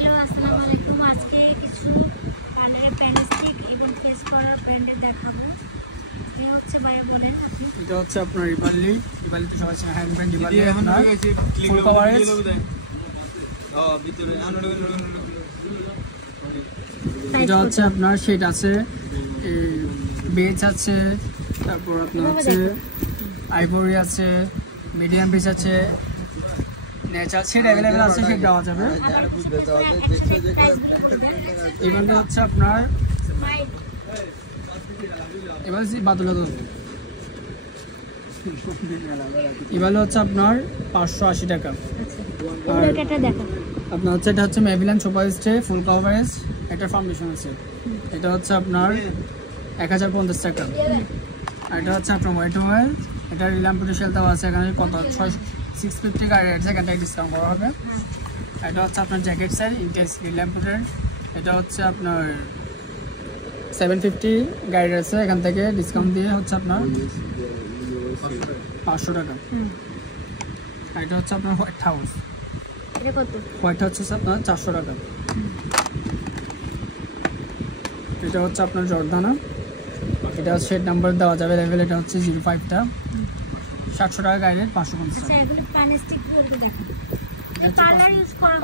Hello, আসসালামু আলাইকুম। আজকে কিছু পার্লারের প্যান্ডেস্টিক এবং ফেস করার ব্র্যান্ডের দেখাবো। এ হচ্ছে ভাইয়া বলেন আপনি। এটা হচ্ছে আপনার রিবালি তো সবাই হ্যান্ড ব্র্যান্ড রিবালি আপনার ফুল কভারেজ। এটা হচ্ছে আপনার শেড আছে, বেজ আছে, তারপর আপনার হচ্ছে আইভরি আছে, মিডিয়াম বেজ আছে, ন্যাচারাল শেড অ্যাভেলেবেল আছে, শেড দেওয়া যাবে। এবারে হচ্ছে আপনার এবার বাদুলা এবার হচ্ছে আপনার 580 টাকা। আর আপনার হচ্ছে এটা হচ্ছে মেভিলান সুপার স্টে ফুল কভারেজ, একটা ফাউন্ডেশন আছে, এটা হচ্ছে আপনার 1050 টাকা। আর এটা হচ্ছে আপনার হোয়াইট ওয়েল, এটা রিল্যাম্পুটের সেলটাও আছে, এখানে কত 650 গাড়ি আছে, এখান থেকে ডিসকাউন্ট করা হবে। এটা হচ্ছে আপনার জ্যাকেট সাইজ ইন্টেক্স রিল্যাম্পুটের, এটা হচ্ছে আপনার 750 গাইড আছে, এখান থেকে ডিসকাউন্ট দিয়ে হচ্ছে আপনার 500 টাকা। আর এটা হচ্ছে আপনার হোয়াইট হাউস, হোয়াইট হচ্ছে আপনার 400 টাকা। এটা হচ্ছে আপনার জর্দানা, এটা শেড নাম্বার দেওয়া যাবে লেভেল, এটা হচ্ছে 05টা 700 টাকা গাইডের 550 টাকা।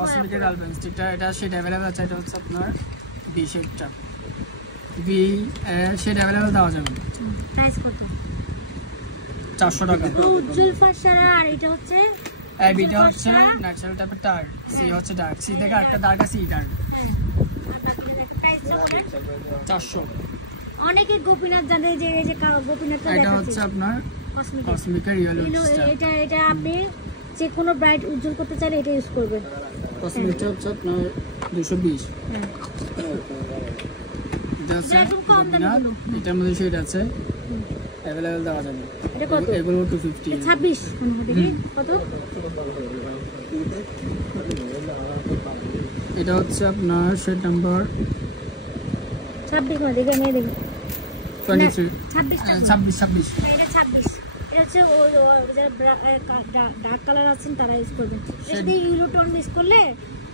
কসমেটিকের আলবেন স্টিকটা, এটা শেড অ্যাভেলেবেল আছে, এটা হচ্ছে আপনার বি শেডটা, বি শেড অ্যাভেলেবেল দেওয়া যাবে। প্রাইস কত? 400 টাকা। উজ্জ্বল ফর্সারা। আর এটা হচ্ছে এটা হচ্ছে ন্যাচারাল টাইপের ডার্ক, সি হচ্ছে ডার্ক, সি থেকে একটা ডার্ক আছে, ই ডার্ক। হ্যাঁ, আর বাকি প্রাইসটা বলেন। 400। অনেকে গোপীনাথ জানে, যে এই যে গোপীনাথ, এটা হচ্ছে আপনার কসমেটিকের রিয়েল এটা আপনি যে কোনো ব্রাইট উজ্জ্বল করতে চাইলে এটা ইউজ করবেন। কসমেটিকটা হচ্ছে আপনার 220। এটা হচ্ছে গোপীনাথ, এটার মধ্যে শেড আছে, অ্যাভেলেবেল দেওয়া যাবে। এগুলো 250। 26 দেখি কত। এটা হচ্ছে আপনার শেড নাম্বার 26 মানে দেখে নিয়ে দেখুন 23 26 এটা 26। এটা হচ্ছে ডার্ক কালার আছেন তারা ইউজ করবেন। যদি ইউলো টোন মিক্স করলে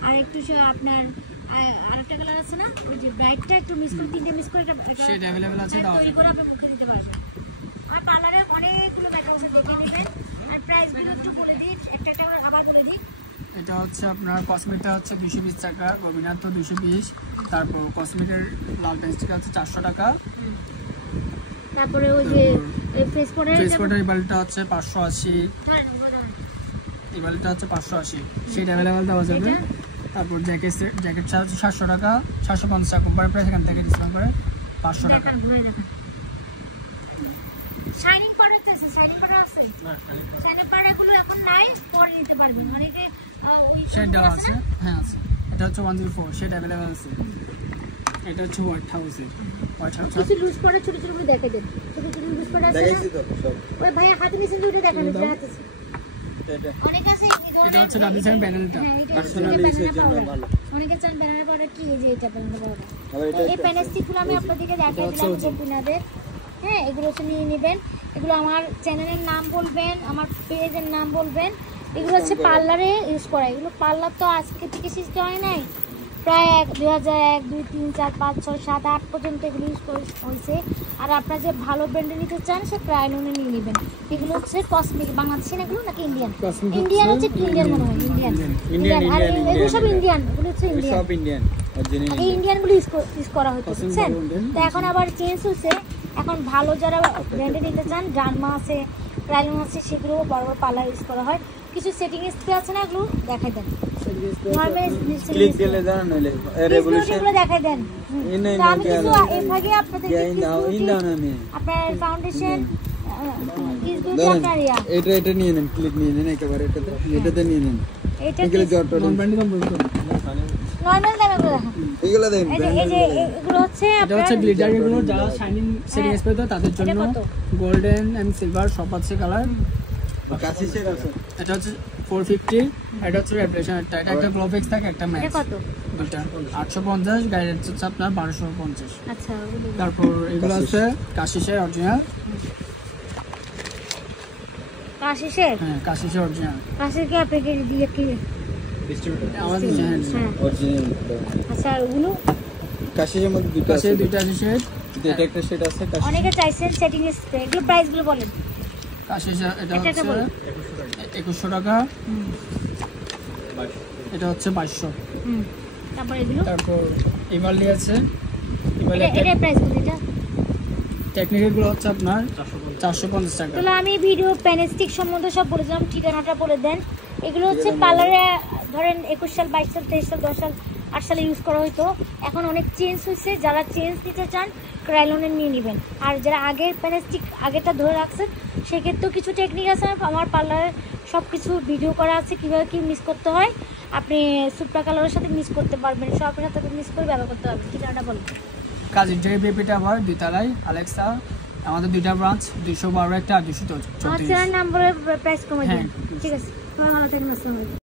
আর একটু আপনার আরেকটা কালার আছে না, ওই যে ব্রাইটটা একটু মিক্স করে, তিনটে মিক্স করে শেড अवेलेबल আছে, দাও তৈরি করে আপনি মুখে দিতে পারবেন। আর পার্লারে অনেকগুলো মেকআপ আছে, দেখে নেবেন। আর প্রাইসগুলো একটু বলে দিই, একটা আবার বলে দিই। এটা হচ্ছে আপনার কসমেটিকটা হচ্ছে 220 টাকা, গোপীনাথ তো 220, তারপর কসমেটিকের লাল পেন্সিলটা হচ্ছে 400 টাকা। তারপরে ওই যে ফেস পাউডার ইবালটা হচ্ছে 580, ইবালটা হচ্ছে 580, শেড अवेलेबल দেওয়া যাবে। তারপর জ্যাকেট হচ্ছে 700 টাকা, 750 টাকা কোম্পানি প্রাইস, এখান থেকে ডিসকাউন্ট করে 500 টাকা। শাইনিং পাউডার আছে, শাইনিং পাউডার আছে, শাইনিং পাউডারগুলো এখন নাই, পরে নিতে পারবেন। মানে যে ওই শেড দেওয়া আছে, হ্যাঁ আছে। এটা হচ্ছে 104, শেড अवेलेबल আছে। এটা হচ্ছে হোয়াইট হাউসের, কিছু লুজ পাউডার ছোট ছোট করে দেখে দেন, ছোট ছোট লুজ পাউডার আছে না, ওই ভাই হাতে নিচে দুটো দেখেন, যে হাতে অনেক আছে। এটা হচ্ছে রাবিসান ব্যানানাটা, অনেকে চান ব্যানানা পাউডার, কি এই যে এটা ব্যানানা পাউডার। এই প্যানেস্টিকগুলো আমি আপনাদেরকে দেখাই দিলাম গোপীনাথের। হ্যাঁ, এগুলো হচ্ছে নিয়ে নেবেন। এগুলো আমার চ্যানেলের নাম বলবেন, আমার পেজের নাম বলবেন। এগুলো হচ্ছে পার্লারে ইউজ করা। এগুলো পার্লার তো আজকে থেকে সৃষ্টি হয় নাই, প্রায় 2001, 2, 3, 4, 5, 6, 7, 8 পর্যন্ত এগুলো ইউজ হয়েছে। আর আপনারা যে ভালো ব্র্যান্ডে নিতে চান সে প্রায়নুনে নিয়ে নেবেন। এগুলো হচ্ছে কসমেটিক, বাংলাদেশি এগুলো নাকি ইন্ডিয়ান? ইন্ডিয়ান হচ্ছে, ইন্ডিয়ান মনে হয়, ইন্ডিয়ান। আর এগুলো সব ইন্ডিয়ান, এগুলো হচ্ছে ইন্ডিয়ান। এই ইন্ডিয়ানগুলো ইউজ করা হতো, বুঝছেন? তো এখন আবার চেঞ্জ হচ্ছে, এখন ভালো যারা ব্র্যান্ডে নিতে চান, ড্রামা আছে, প্রাইলন আছে, সেগুলো বড় বড় পার্লার ইউজ করা হয়। কিছু সেটিং স্প্রে আছে না, এগুলো দেখাই দেন। ক্লিক দিলে জানা নইলে রেভলিউশন এগুলো দেখাই দেন। তো আমি কিছু এর ভাগে আপনাদের আপনার ফাউন্ডেশন এটা নিয়ে নেন, ক্লিক নিয়ে নেন একেবারে, এটাতে নিয়ে নেন। এটা কি নরমাল দামে গুলো এগুলো দেন। এই যে এগুলো হচ্ছে এটা হচ্ছে গ্লিটার, এগুলো যারা শাইনিং সেটিং স্প্রে তো তাদের জন্য গোল্ডেন এন্ড সিলভার সব আছে কালার। কাশিসের আছে, এটা হচ্ছে 450, এটা হচ্ছে রেভলিউশন, এটা একটা গ্লোফেক্স থাকে, একটা ম্যাক্স। এটা কত? দুটো 850, গাইডেড হচ্ছে আপনার 1250। আচ্ছা, তারপর এগুলো আছে কাশিসের অরিজিনাল, কাশিসের, হ্যাঁ কাশিসের অরিজিনাল। কাশির কি আপনাকে দিয়ে কি আমাদের হ্যাঁ অরিজিনাল আচ্ছা আর ওগুলো কাশির মধ্যে দুটো আছে, কাছে দুইটা আছে শেড। এটা একটা সেট আছে কাশি। অনেকে চাইছেন সেটিং স্প্রে, এগুলো প্রাইসগুলো বলেন। কাছে এটা এটা হচ্ছে বলেন। 2100 টাকা, হুম এটা হচ্ছে 500। হুম তারপর এগুলো তারপর ইমালি আছে, এটা প্রাইস কত? এটা টেকনিক্যালগুলো হচ্ছে আপনার 450 টাকা। তাহলে আমি ভিডিও প্যানেস্টিক সম্বন্ধে সব বলে দিলাম, ঠিকানাটা বলে দেন। এগুলো হচ্ছে পার্লারে ধরেন 21 সাল 22 সাল 23 সাল 10 সাল 8 সালে ইউজ করা হতো, এখন অনেক চেঞ্জ হয়েছে। যারা চেঞ্জ নিতে চান ক্রাইলনের নিয়ে নেবেন, আর যারা আগের প্যানেস্টিক আগেরটা ধরে রাখছেন সেক্ষেত্রেও কিছু টেকনিক আছে আমার পার্লারে, সব কিছু ভিডিও করা আছে কীভাবে কী মিক্স করতে হয়। আপনি সুপ্রা কালারের সাথে মিক্স করতে পারবেন, সবের সাথে মিক্স করে ব্যবহার করতে পারবেন। ঠিকানাটা বলুন। কাজের ডে বেবি টাওয়ার 2 তলায় আলেক্সা। আমাদের 2টা ব্রাঞ্চ, 212 একটা আর 234। আমার চ্যানেল নাম্বারের প্রাইস কমে দিন। হ্যাঁ। ঠিক আছে, ভালো থাকবেন। আসসালামু আলাইকুম।